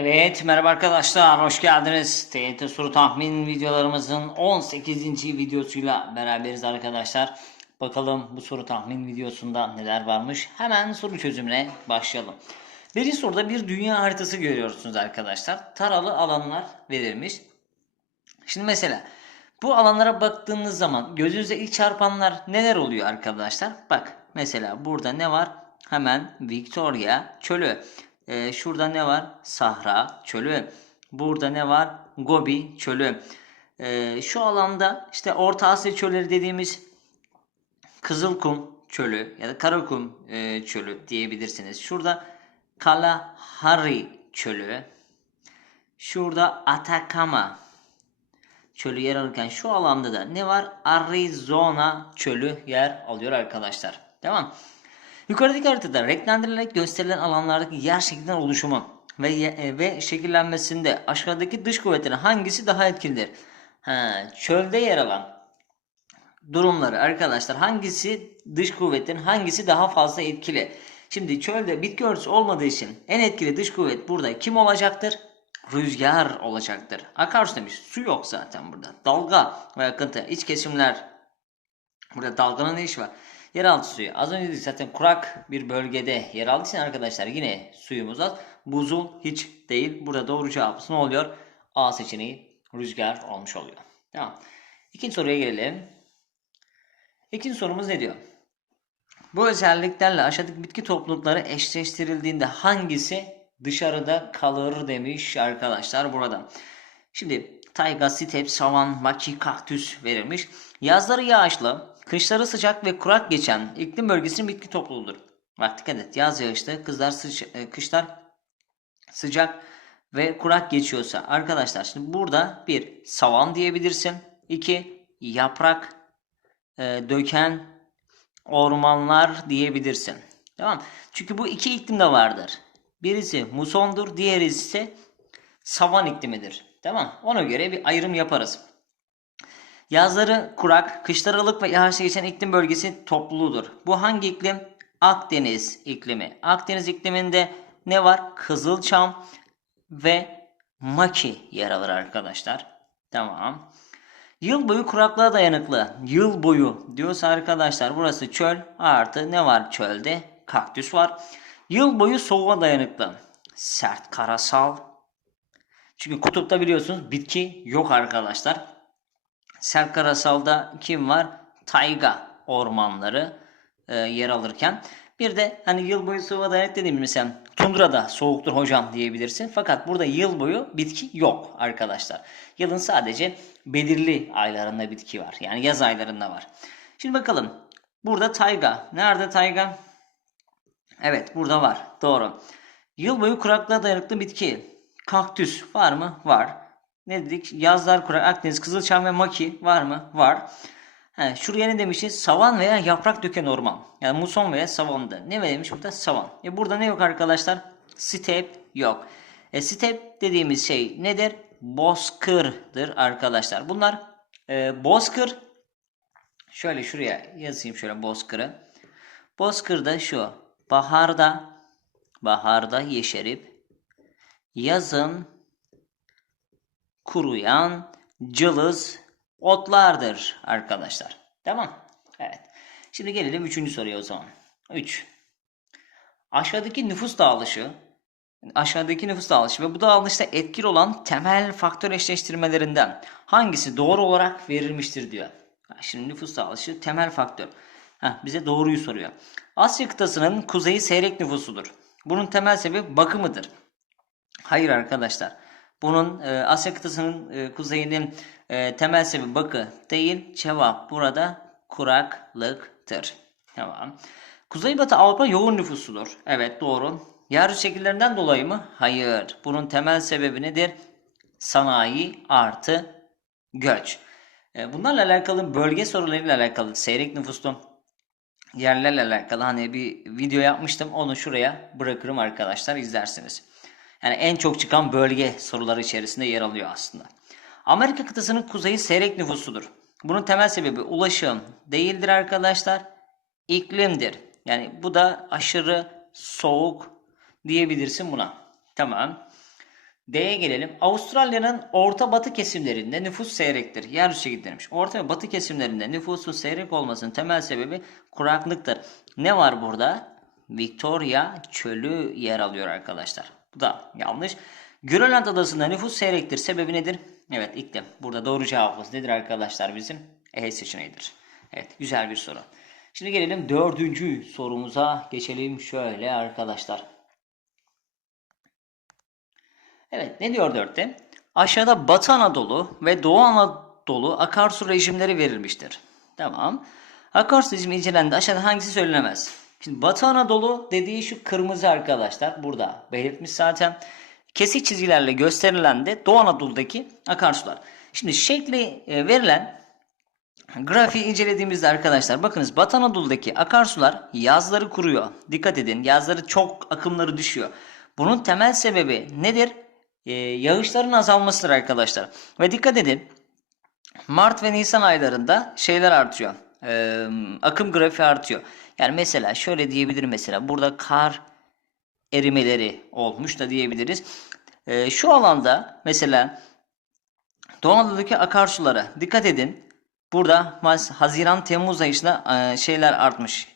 Evet merhaba arkadaşlar hoş geldiniz. TYT soru tahmin videolarımızın 18. videosuyla beraberiz arkadaşlar. Bakalım bu soru tahmin videosunda neler varmış. Hemen soru çözümüne başlayalım. Birinci soruda bir dünya haritası görüyorsunuz arkadaşlar. Taralı alanlar verilmiş. Şimdi mesela bu alanlara baktığınız zaman gözünüze ilk çarpanlar neler oluyor arkadaşlar? Bak mesela burada ne var? Hemen Victoria çölü. Ee, şurada ne var? Sahra çölü. Burada ne var? Gobi çölü. Ee, şu alanda işte Orta Asya çölleri dediğimiz Kızılkum çölü ya da Karakum e, çölü diyebilirsiniz. Şurada Kalahari çölü. Şurada Atacama çölü yer alırken şu alanda da ne var? Arizona çölü yer alıyor arkadaşlar. Tamam. Yukarıdaki haritada renklendirilerek gösterilen alanlardaki yer şeklinden oluşumu ve ye- ve şekillenmesinde aşağıdaki dış kuvvetlerin hangisi daha etkilidir? Ha, çölde yer alan durumları arkadaşlar hangisi dış kuvvetin hangisi daha fazla etkili? Şimdi çölde bitki örtüsü olmadığı için en etkili dış kuvvet burada kim olacaktır? Rüzgar olacaktır. Akarsu demiş. Su yok zaten burada. Dalga ve akıntı. iç kesimler. Burada dalganın ne işi var? Yeraltı suyu. Az önce dedik zaten kurak bir bölgede yer aldığı için arkadaşlar yine suyumuz az. Buzul hiç değil. Burada doğru cevabımız ne oluyor? A seçeneği rüzgar olmuş oluyor. Tamam. İkinci soruya gelelim. İkinci sorumuz ne diyor? Bu özelliklerle aşağıdaki bitki toplulukları eşleştirildiğinde hangisi dışarıda kalır demiş arkadaşlar burada. Şimdi tayga, step, savan, maki, kaktüs verilmiş. Yazları yağışlı, kışları sıcak ve kurak geçen iklim bölgesinin bitki topluluğudur. Bak dikkat et yaz yağışlı, kızlar sıca- e, kışlar sıcak ve kurak geçiyorsa arkadaşlar şimdi burada bir savan diyebilirsin. iki yaprak e, döken ormanlar diyebilirsin. Tamam. Çünkü bu iki iklimde vardır. Birisi musondur, diğeri ise savan iklimidir. Tamam. Ona göre bir ayrım yaparız. Yazları kurak, kışları ılık ve yağışlı geçen iklim bölgesi topluluğudur. Bu hangi iklim? Akdeniz iklimi. Akdeniz ikliminde ne var? Kızılçam ve maki yer alır arkadaşlar. Tamam. Yıl boyu kuraklığa dayanıklı. Yıl boyu diyorsa arkadaşlar burası çöl artı ne var çölde? Kaktüs var. Yıl boyu soğuğa dayanıklı. Sert karasal. Çünkü kutupta biliyorsunuz bitki yok arkadaşlar. Sert karasalda kim var? Tayga ormanları e, yer alırken. Bir de hani yıl boyu soğuğa dayanıklı dediğim mesela tundrada soğuktur hocam diyebilirsin. Fakat burada yıl boyu bitki yok arkadaşlar. Yılın sadece belirli aylarında bitki var. Yani yaz aylarında var. Şimdi bakalım. Burada tayga. Nerede tayga? Evet burada var. Doğru. Yıl boyu kuraklığa dayanıklı bitki. Kaktüs var mı? Var. Ne dedik? Yazlar kurak. Akdeniz, Kızılçam ve Maki var mı? Var. He, şuraya ne demişiz? Savan veya yaprak döken orman. Yani muson veya savanda. Ne verilmiş burada? Savan. E burada ne yok arkadaşlar? Step yok. E, step dediğimiz şey nedir? Bozkırdır arkadaşlar. Bunlar e, bozkır. Şöyle şuraya yazayım şöyle bozkırı. Bozkır da şu. Baharda baharda yeşerip yazın kuruyan cılız otlardır arkadaşlar. Tamam. Evet. Şimdi gelelim üçüncü soruya o zaman. 3. Aşağıdaki nüfus dağılışı aşağıdaki nüfus dağılışı ve bu dağılışta etkili olan temel faktör eşleştirmelerinden hangisi doğru olarak verilmiştir diyor. Şimdi nüfus dağılışı temel faktör. Heh, bize doğruyu soruyor. Asya kıtasının kuzeyi seyrek nüfusudur. Bunun temel sebebi bakımıdır. Hayır arkadaşlar. Bunun e, Asya kıtasının e, kuzeyinin e, temel sebebi bakı değil. Cevap burada kuraklıktır. Tamam. Kuzeybatı Avrupa yoğun nüfusudur. Evet doğru. Yeryüzü şekillerinden dolayı mı? Hayır. Bunun temel sebebi nedir? Sanayi artı göç. E, bunlarla alakalı bölge sorularıyla alakalı seyrek nüfuslu yerlerle alakalı hani bir video yapmıştım. Onu şuraya bırakırım arkadaşlar izlersiniz. Yani en çok çıkan bölge soruları içerisinde yer alıyor aslında. Amerika kıtasının kuzeyi seyrek nüfusudur. Bunun temel sebebi ulaşım değildir arkadaşlar. İklimdir. Yani bu da aşırı soğuk diyebilirsin buna. Tamam. D'ye gelelim. Avustralya'nın orta batı kesimlerinde nüfus seyrektir. Yeryüzü gittirmiş. Orta ve batı kesimlerinde nüfusun seyrek olmasının temel sebebi kuraklıktır. Ne var burada? Victoria çölü yer alıyor arkadaşlar. Bu da yanlış. Grönland adasında nüfus seyrektir. Sebebi nedir? Evet iklim. Burada doğru cevabımız nedir arkadaşlar bizim? E seçeneğidir. Evet güzel bir soru. Şimdi gelelim dördüncü sorumuza geçelim şöyle arkadaşlar. Evet ne diyor dörtte? Aşağıda Batı Anadolu ve Doğu Anadolu akarsu rejimleri verilmiştir. Tamam. Akarsu rejimi incelendi. Aşağıda hangisi söylenemez? Şimdi Batı Anadolu dediği şu kırmızı arkadaşlar burada belirtmiş zaten. Kesik çizgilerle gösterilen de Doğu Anadolu'daki akarsular. Şimdi şekli e, verilen Grafiği incelediğimizde arkadaşlar bakınız Batı Anadolu'daki akarsular yazları kuruyor. Dikkat edin yazları çok akımları düşüyor. Bunun temel sebebi nedir? Ee, yağışların azalmasıdır arkadaşlar. Ve dikkat edin Mart ve Nisan aylarında şeyler artıyor. Ee, akım grafiği artıyor. Yani mesela şöyle diyebilirim mesela burada kar erimeleri olmuş da diyebiliriz. Ee, şu alanda mesela Doğu Anadolu'daki akarsulara dikkat edin. Burada Mayıs, Haziran, Temmuz ayında e, şeyler artmış.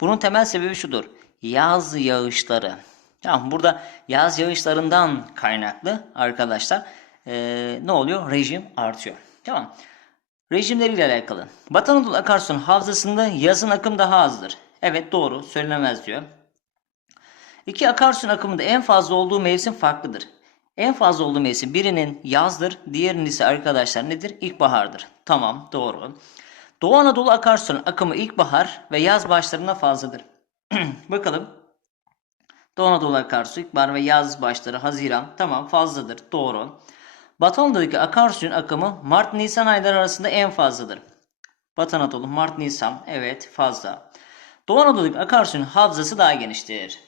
Bunun temel sebebi şudur. Yaz yağışları. Tamam burada yaz yağışlarından kaynaklı arkadaşlar e, ne oluyor? Rejim artıyor. Tamam. Rejimleriyle alakalı. Batı Anadolu akarsunun havzasında yazın akım daha azdır. Evet doğru söylenemez diyor. İki akarsun akımında en fazla olduğu mevsim farklıdır. En fazla olduğu mevsim birinin yazdır, diğerinin ise arkadaşlar nedir? İlkbahardır. Tamam doğru. Doğu Anadolu akarsunun akımı ilkbahar ve yaz başlarında fazladır. Bakalım. Doğu Anadolu akarsu ilkbahar ve yaz başları Haziran. Tamam fazladır. Doğru. Batı Anadolu'daki akarsuyun akımı Mart-Nisan ayları arasında en fazladır. Batı Anadolu Mart-Nisan evet fazla. Doğu Anadolu'daki akarsuyun havzası daha geniştir.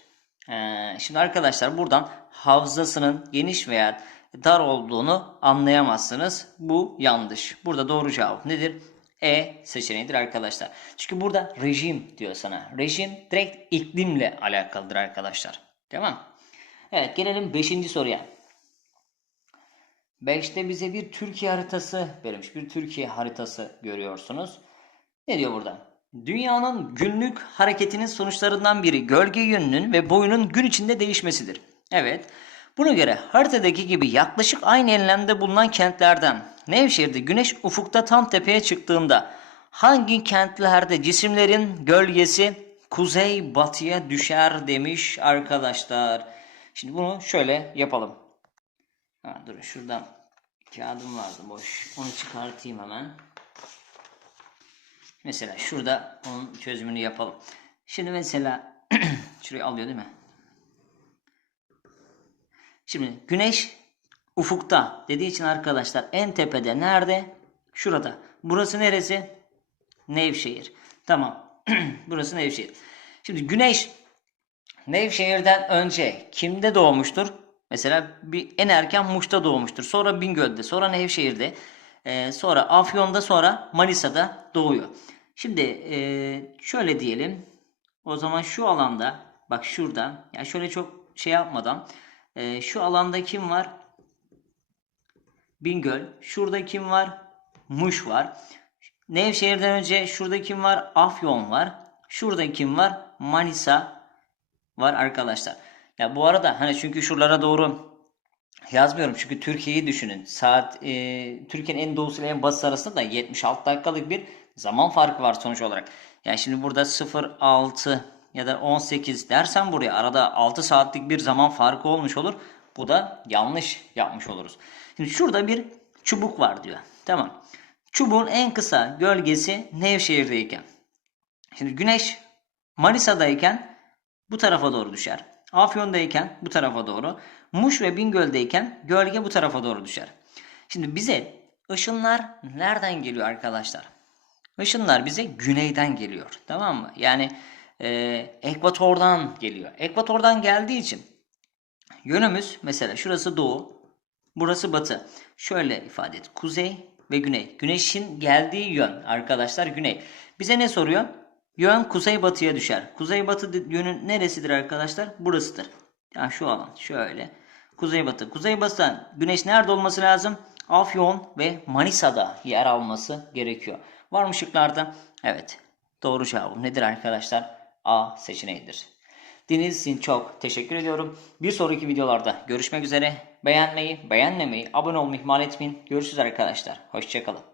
Ee, şimdi arkadaşlar buradan havzasının geniş veya dar olduğunu anlayamazsınız. Bu yanlış. Burada doğru cevap nedir? E seçeneğidir arkadaşlar. Çünkü burada rejim diyor sana. Rejim direkt iklimle alakalıdır arkadaşlar. Tamam. Evet gelelim 5. soruya. 5'te bize bir Türkiye haritası verilmiş. Bir Türkiye haritası görüyorsunuz. Ne diyor burada? Dünyanın günlük hareketinin sonuçlarından biri gölge yönünün ve boyunun gün içinde değişmesidir. Evet. Buna göre haritadaki gibi yaklaşık aynı enlemde bulunan kentlerden Nevşehir'de güneş ufukta tam tepeye çıktığında hangi kentlerde cisimlerin gölgesi kuzey batıya düşer demiş arkadaşlar. Şimdi bunu şöyle yapalım. Ha, dur şuradan kağıdım vardı boş. Onu çıkartayım hemen. Mesela şurada onun çözümünü yapalım. Şimdi mesela şurayı alıyor değil mi? Şimdi güneş ufukta dediği için arkadaşlar en tepede nerede? Şurada. Burası neresi? Nevşehir. Tamam. Burası Nevşehir. Şimdi güneş Nevşehir'den önce kimde doğmuştur? Mesela bir en erken Muş'ta doğmuştur. Sonra Bingöl'de, sonra Nevşehir'de, e, sonra Afyon'da, sonra Manisa'da doğuyor. Şimdi e, şöyle diyelim. O zaman şu alanda, bak şurada, ya şöyle çok şey yapmadan, e, şu alanda kim var? Bingöl. Şurada kim var? Muş var. Nevşehir'den önce şurada kim var? Afyon var. Şurada kim var? Manisa var arkadaşlar. Ya bu arada hani çünkü şuralara doğru yazmıyorum çünkü Türkiye'yi düşünün. Saat e, Türkiye'nin en doğusu ile en batısı arasında da 76 dakikalık bir zaman farkı var sonuç olarak. Yani şimdi burada 06 ya da 18 dersen buraya arada 6 saatlik bir zaman farkı olmuş olur. Bu da yanlış yapmış oluruz. Şimdi şurada bir çubuk var diyor. Tamam. Çubuğun en kısa gölgesi Nevşehir'deyken. Şimdi güneş Manisa'dayken bu tarafa doğru düşer. Afyon'dayken bu tarafa doğru. Muş ve Bingöl'deyken gölge bu tarafa doğru düşer. Şimdi bize ışınlar nereden geliyor arkadaşlar? Işınlar bize güneyden geliyor. Tamam mı? Yani e, ekvatordan geliyor. Ekvatordan geldiği için yönümüz mesela şurası doğu, burası batı. Şöyle ifade et. Kuzey ve güney. Güneşin geldiği yön arkadaşlar güney. Bize ne soruyor? Yön kuzey batıya düşer. Kuzey batı yönü neresidir arkadaşlar? Burasıdır. Yani şu alan şöyle. kuzeybatı. Kuzeybatıda güneş nerede olması lazım? Afyon ve Manisa'da yer alması gerekiyor. Var mı şıklarda? Evet. Doğru cevabı nedir arkadaşlar? A seçeneğidir. Dinlediğiniz için çok teşekkür ediyorum. Bir sonraki videolarda görüşmek üzere. Beğenmeyi, beğenmemeyi, abone olmayı ihmal etmeyin. Görüşürüz arkadaşlar. Hoşçakalın.